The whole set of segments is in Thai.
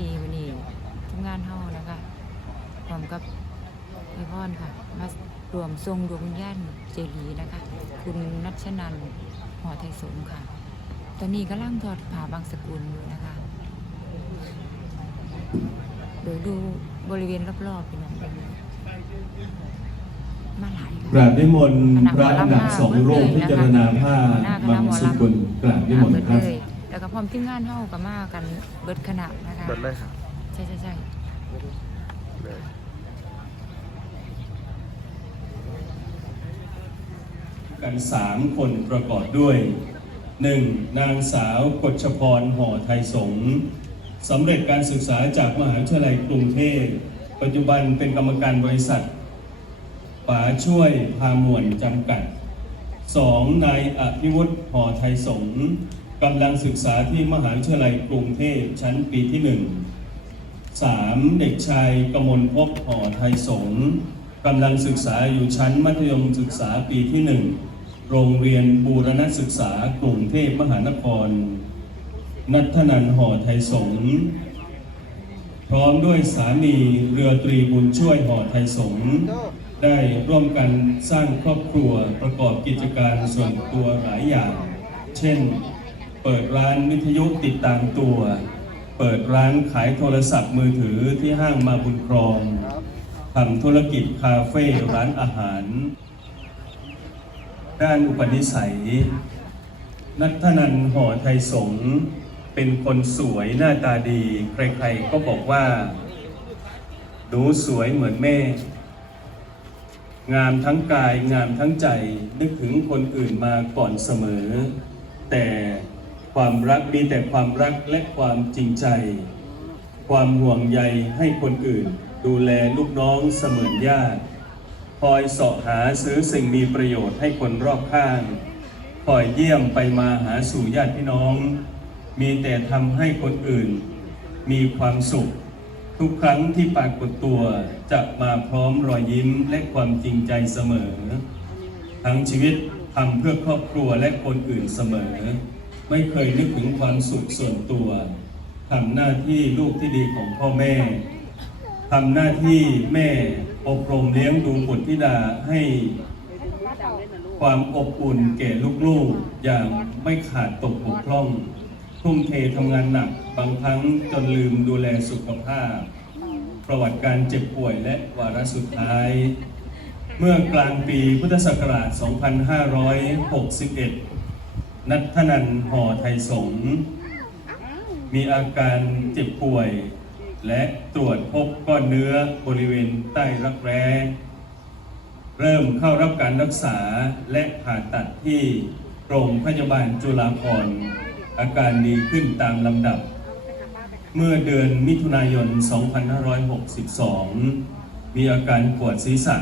ดีวันนี้ทำงานเฮานะคะพร้อมกับไอพอนค่ะ มารวมทรงดวงวิญญาณเจดีย์นะคะ คุณนัชนันท์หอไทยสงฆ์ค่ะ ตอนนี้กำลังทอดผ้าบางสกุลอยู่นะคะ เดี๋ยวดูบริเวณรอบๆพี่น้องมาหลายกค่ะราบนิมนต์พระหนักสองรูปพิจารณาผ้าบางสกุลกราบนิมนต์ครับเลยแล้วก็ พร้อมทีมงานเฮาก็มากันเบิดคณะนะคะเบิดเลยครับใช่ใช่ใช่กันสามคนประกอบด้วย 1. นางสาวกฎชพรห่อไทยสงฆ์สำเร็จการศึกษาจากมหาวิทยาลัยกรุงเทพปัจจุบันเป็นกรรมการบริษัทป๋าช่วยพาหมวนจำกัด 2. นายอภิวุฒิห่อไทยสงฆ์ กำลังศึกษาที่มหาวิทยาลัยกรุงเทพชั้นปีที่1 3. เด็กชายกมลภพห่อไทยสงกำลังศึกษาอยู่ชั้นมัธยมศึกษาปีที่1โรงเรียนบูรณศึกษากรุงเทพมหานคร นัทนันห่อไทยสงพร้อมด้วยสามีเรือตรีบุญช่วยห่อไทยสงได้ร่วมกันสร้างครอบครัวประกอบกิจการส่วนตัวหลายอย่าง เช่น เปิดร้านวิทยุติดตามตัว เปิดร้านขายโทรศัพท์มือถือที่ห้างมาบุญครองทำธุรกิจคาเฟ่ร้านอาหาร ด้านอุปนิสัย นัทนันห่อไทยสงเป็นคนสวยหน้าตาดี ใครๆก็บอกว่าหนูสวยเหมือนแม่ งามทั้งกายงามทั้งใจ นึกถึงคนอื่นมาก่อนเสมอ แต่ ความรักมีแต่ความรักและความจริงใจ ความห่วงใยให้คนอื่น ดูแลลูกน้องเสมือนญาติคอยเสาะหาซื้อสิ่งมีประโยชน์ให้คนรอบข้างคอยเยี่ยมไปมาหาสู่ญาติพี่น้อง มีแต่ทำให้คนอื่น มีความสุข ทุกครั้งที่ปรากฏตัวจะมาพร้อมรอยยิ้มและความจริงใจเสมอ ทั้งชีวิตทำเพื่อครอบครัวและคนอื่นเสมอ ไม่เคยนึกถึงความสุขส่วนตัวทำหน้าที่ลูกที่ดีของพ่อแม่ทำหน้าที่แม่อบรมเลี้ยงดูบุตรธิดาให้ความอบอุ่นแก่ลูกๆ อย่างไม่ขาดตกบกพร่อง ทุ่มเททำงานหนักบางครั้งจนลืมดูแลสุขภาพ ประวัติการเจ็บป่วยและวาระสุดท้าย เมื่อกลางปีพุทธศักราช 2561 นัทนันห่อไทยสงมีอาการเจ็บป่วย และตรวจพบก้อนเนื้อบริเวณใต้รักแร้ เริ่มเข้ารับการรักษาและผ่าตัดที่โรงพยาบาลจุฬาภรณ์อาการดีขึ้นตามลำดับ เมื่อเดือนมิถุนายน 2562 มีอาการปวดศีรษะ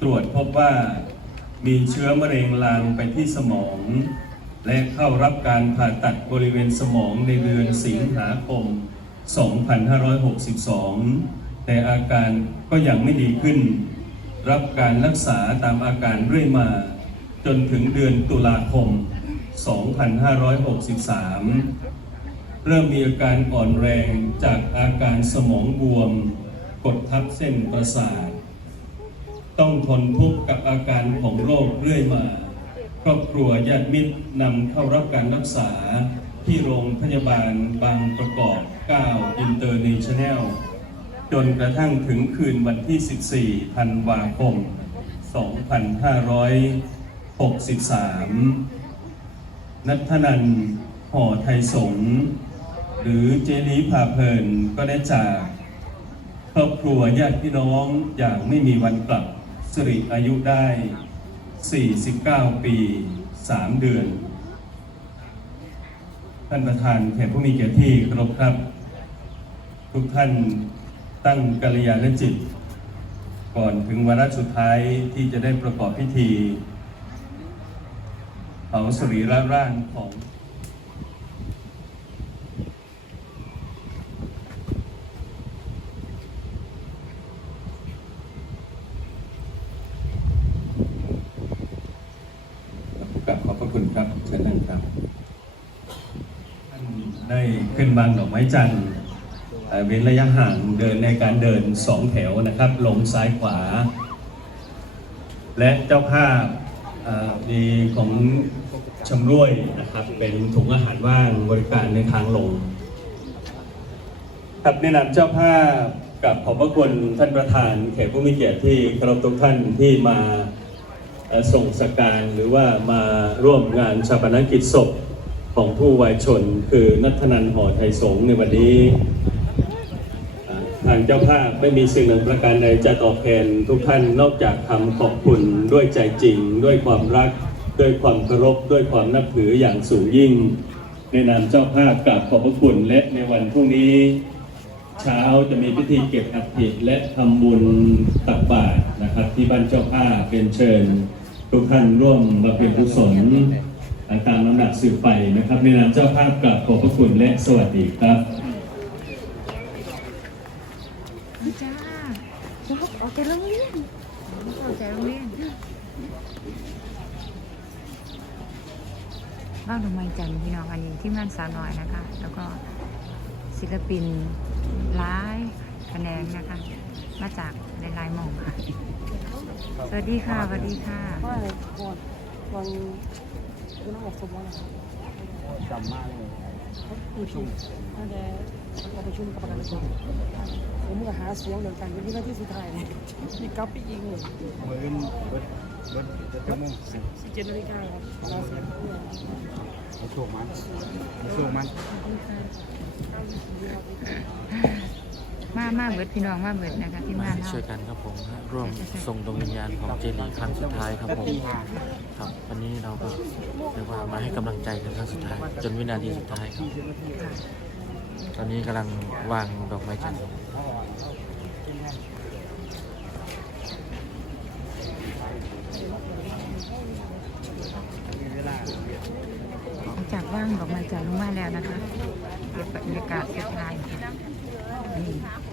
ตรวจพบว่ามีเชื้อมะเร็งลามไปที่สมอง และเข้ารับการผ่าตัดบริเวณสมองในเดือนสิงหาคม 2562 แต่อาการก็ยังไม่ดีขึ้น รับการรักษาตามอาการเรื่อยมา จนถึงเดือนตุลาคม 2563 เริ่มมีอาการอ่อนแรงจากอาการสมองบวม กดทับเส้นประสาท ต้องทนทุกข์กับอาการของโรคเรื่อยมา ครอบครัวญาติมิตรนำเข้ารับการรักษาที่โรงพยาบาลบางประกอบ 9 อินเตอร์เนชั่นแนล จนกระทั่งถึงคืนวันที่ 14 ธันวาคม 2563 นัทธนันห่อไทยสงหรือเจลีพาเพลินก็ได้จากครอบครัวญาติพี่น้องอย่างไม่มีวันกลับสิริอายุได้ 49 ปี 3 เดือน ท่านประธานแขกผู้มีเกียรติที่เคารพครับ ทุกท่านตั้งกัลยาณจิต ก่อนถึงวาระสุดท้ายที่จะได้ประกอบพิธีเผาสรีระร่างของ กับขอบพระคุณครับเชิญนั่งครับ ท่านได้ขึ้นบางดอกไม้จันทร์เว้นระยะห่างเดินในการเดินสองแถวนะครับ ลงซ้ายขวา และเจ้าภาพมีของชำร่วยนะครับ เป็นถุงอาหารว่างบริการในทางลง ครับแนะนำเจ้าภาพกับขอบพระคุณท่านประธานแขกผู้มีเกียรติที่เคารพทุกท่านที่มาส่งสการหรือว่ามาร่วมงานชาปนกิจศพ ของผู้วายชนคือนัทนันหอไทยสงในวันนี้ทางเจ้าภาพไม่มีสิ่งหนึ่งประการใดจะตอบแทนทุกท่านนอกจากคำขอบคุณด้วยใจจริง ด้วยความรัก ด้วยความเคารพด้วยความนับถืออย่างสูงยิ่ง ในนามเจ้าภาพกราบขอบพระคุณและในวันพรุ่งนี้ เช้าจะมีพิธีเก็บอัฐิและทำบุญตักบาตรนะครับ ที่บ้านเจ้าภาพเป็นเชิญ ทุกท่านร่วมบำเพ็ญกุศล ตามน้ำหนักสืบไปนะครับ ในนามเจ้าภาพกราบขอบพระคุณและสวัสดีครับจ้าออกจากโรงเรียนออกจากโรงเรียนบ้างดอกไม้จันทร์พี่น้องอันนี้ที่งานสาวน้อยนะคะ แล้วก็ศิลปินหลายแขนงนะคะ มาจากหลายๆหม่องค่ะ สวัสดีค่ะสวัสดีค่ะว่าก่อนวัน คุณต้องออกสมวันนะครับจำมากเลยเขาประชุมนั่นแหละเขาประชุมกับประกันสังคมผมก็หาเสียงเดียวกันเป็นที่หน้าที่สุดท้ายนี่มีกลับไปยิงเลยเบิร์นเบิร์นเบิร์นจะจะมุ่งสิบเจ็ดนาฬิกาครับเรอเสียงเพื่อนโชคมันในโชคมัน มามาเบิดพี่น้องมาเบิดนะคะที่มางานช่วยกันครับผมร่วมส่งดวงวิญญาณของเจลีครั้งสุดท้ายครับผมครับวันนี้เราก็เรียกว่ามาให้กำลังใจกันครั้งสุดท้าย จนวินาทีสุดท้ายครับ ตอนนี้กำลังวางดอกไม้จันทร์หลังจากว่างดอกไม้จันทร์ลงมาแล้วนะคะเก็บบรรยากาศสุดท้ายค่ะ นี้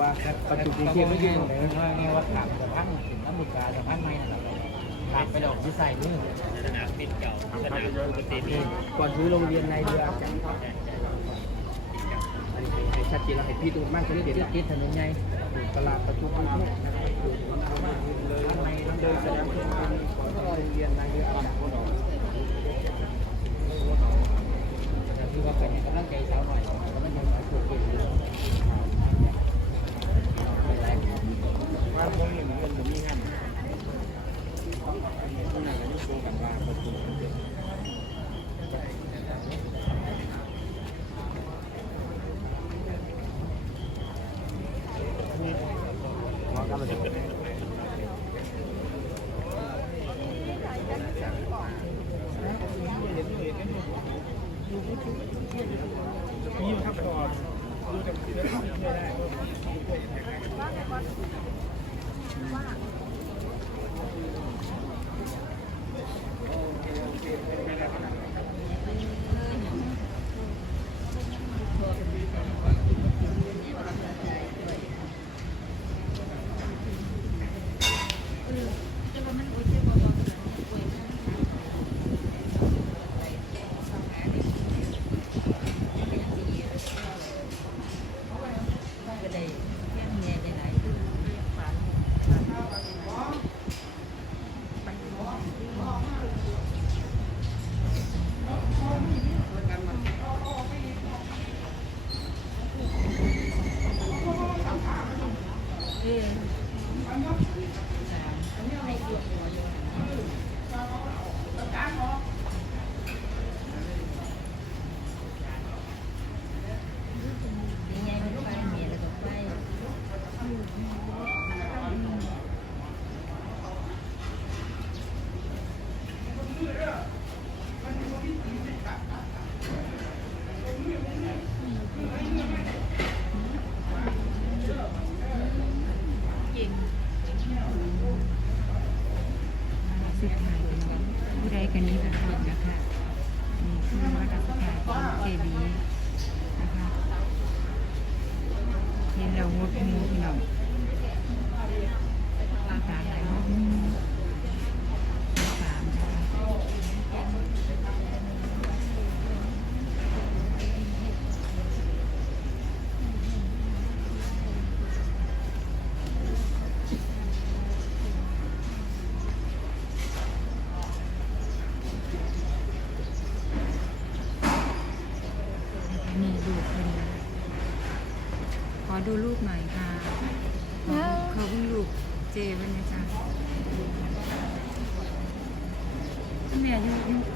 ว่าปัจจุบันเก่งไม่ยืนเลยว่าไงว่าถามสะพานถึงน้ำบุกาสะพานใหม่นะครับถามไปดอกที่ใส่นี่สนามบินเก่าสนามบินก่อนซื้อโรงเรียนในเรือให้ชัดเจนเราให้พี่ตูนมากกว่านี้เดียวคิดถนนใหญ่ตลาดประตูกรุงเทพนะครับอยู่ข้างเดินสนามบินก่อนเรียนในเรือคือว่าเป็นกำลังใจสาวหน่อยกำลังใจสาวถูกเก่งว่ ยิ้มครับก่อนดูจากที่ได้ว่า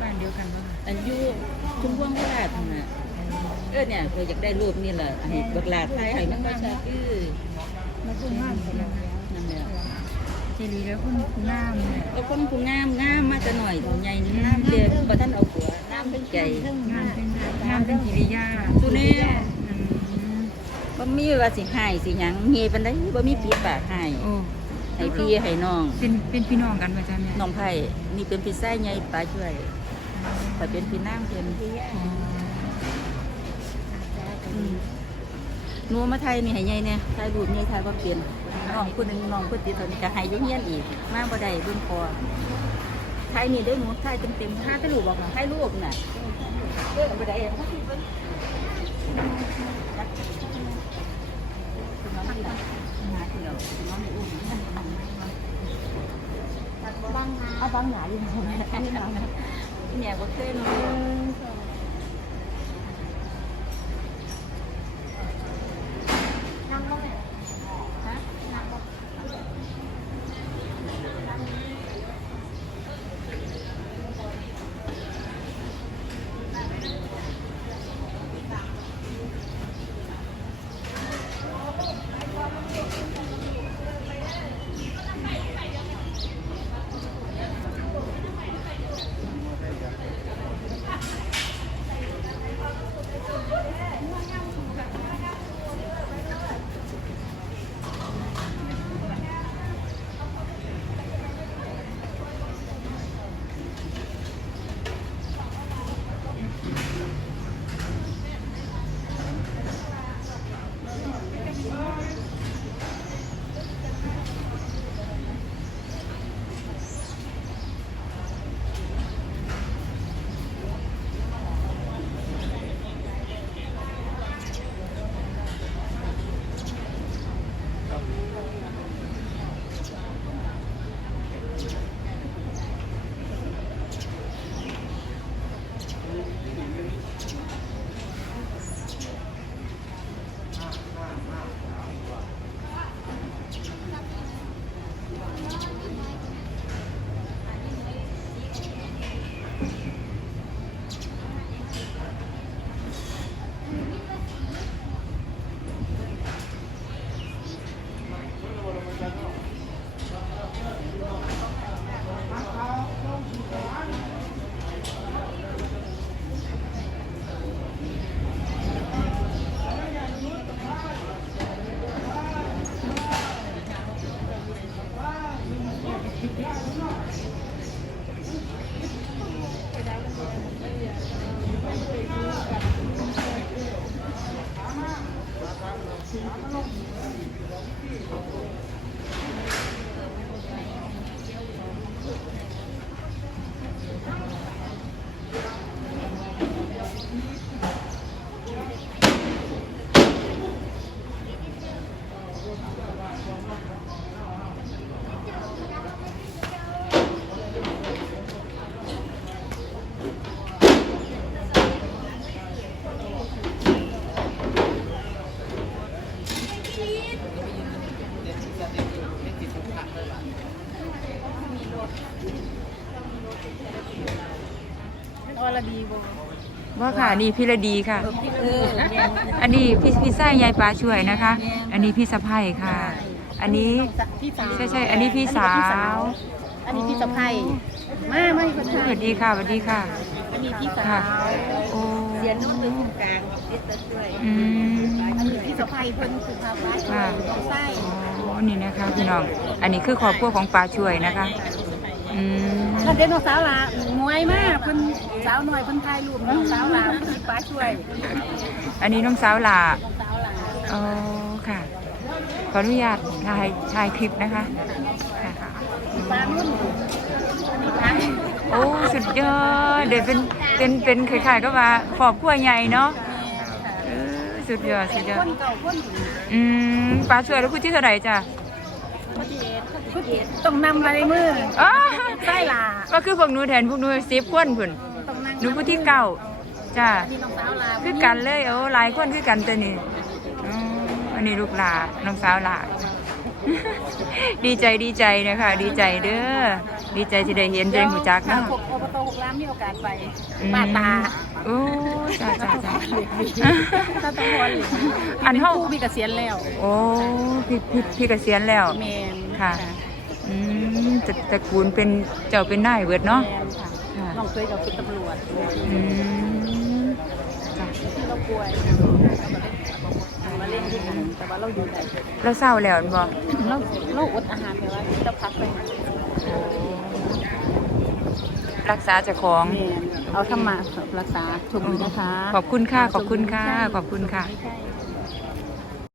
บ้านเดียวกันปะคะอายุชุมพวงโคราชนั่นน่ะเออเนี่ยเคยอยากได้รูปนี่แหละให้บักหลาดถ่ายให้มันก็ชัดคือมาคุณงามใช่ไหมคะนั่นแหละเจรีแล้วคุณงามเนี่ยก็คนผู้งามงามมาแต่หน่อยตัวใหญ่นี่งามเดียวบ่ทันเอาหัวงามเป็นใจงามเป็นงามเป็นกิริยาสุแน่อืมบ่มีว่าสิให้สิหยังเฮปานใดบ่มีปีปากให้โอ้ ให้พี่ให้น้องเป็นเป็นพี่น้องกันมาจ้ะแม่น้องไผ่นี่เป็นพี่ชายใหญ่ป้าช่วยข่อยเป็นพี่นางเพิ่นอ๋ออืมหนูมาไทยนี่ให้ใหญ่แน่ถ่ายรูปใหญ่ถ่ายบ่เป็นน้องผู้หนึงน้องผู้ติดตอนนี้ก็ให้อยู่เฮียนอีกมาบ่ได้เบิ่งพอถ่ายนี่ได้หนูถ่ายเต็มๆถ่ายแต่รูปบอกน่ะถ่ายรูปน่ะเด้อบ่ได้เห็นเขาที่เบิ่งน้องนี่ล่ะหาที่ เราน้องนี่อุ้มบังหาเอาบังหนาอยู่นี่น้องเนี่ยบ่เคยเนาะ ค่ะ นี่พี่ระดีค่ะเอออันนี้พี่พี่ไส้ยายปลาช่วยนะคะ อันนี้พี่สะพ้ายค่ะ อันนี้พี่สาวใช่ใช่อันนี้พี่สาว อันนี้พี่สะใภ้มามาคนสวัสดีค่ะสวัสดีค่ะ อันนี้พี่สาค่ะวโอ้เสียนนู้นเป็นกลางเด็ดตะช่วยอืมอันนี้พี่สะใภ้เพิ่นคือพาร้ายค่ะต้องไส้โอ้นี่นะคะพี่น้อง อันนี้คือครอบครัวของปลาช่วยนะคะ อืมแล้วเด็กน้องสาวล่ะมวยมากเพิ่นสาวน้อยเพิ่นถ่ายรูปน้องสาวล่ะเพิ่นป้าช่วยอันนี้น้องสาวหลาน้องสาวล่ะอ๋อค่ะ ขออนุญาตถ่ายถ่ายคลิปนะคะค่ะป้านุ่นนี่ค่ะโอ้สุดยอดเดี๋ยวเป็นเป็นเป็นคล้ายๆก็ว่าครอบครัวใหญ่เนาะเออสุดยอดสุดยอคดนเก่าคนอยู่อืมปลาช่วยแล้วคุณที่เท่าไหร่จ้ะ ต้องนำลายมืออ๋อไส้ล่ะก็คือพวกหนูแทนพวกหนูสิบคนพุ่นต้องนั่งหนูผู้ที่เก้าจ้าอันนี้น้องสาวล่ะคือกันเลยโอ้หลายคนคือกันตัวนี้อ๋ออันนี้ลูกหลาน้องสาวหลา ดีใจดีใจนะคะ ดีใจเด้อ ดีใจที่ได้เห็นใจหูจักนะเนาะหกอบตหกล้านมีโอกาสไปอืมป้าตาโอ้จ้าจ้าจ้าถ้าต้องวนอันเฮาผู้มีเกษียณแล้ว โอ้พี่พี่พี่เกษียณแล้วแมนค่ะอืมตระตระกูลเป็นเจ้าเป็นนายเวิร์ดเนาะแมนค่ะค่ะน้องเคยกับเป็นตำรวจอืมจ้ะที่เราป่วยมาเล่นด้วยกันแต่ว่าเราอยู่ไหนเราเศร้าแล้วแม่นบ่เราเราอดอาหารแต่ว่าเราพักไป รักษาเจ้าของแมนเอาธรรมะรักษาชมดีนะคะ ขอบคุณค่ะ ขอบคุณค่ะ ขอบคุณค่ะไม่ใช่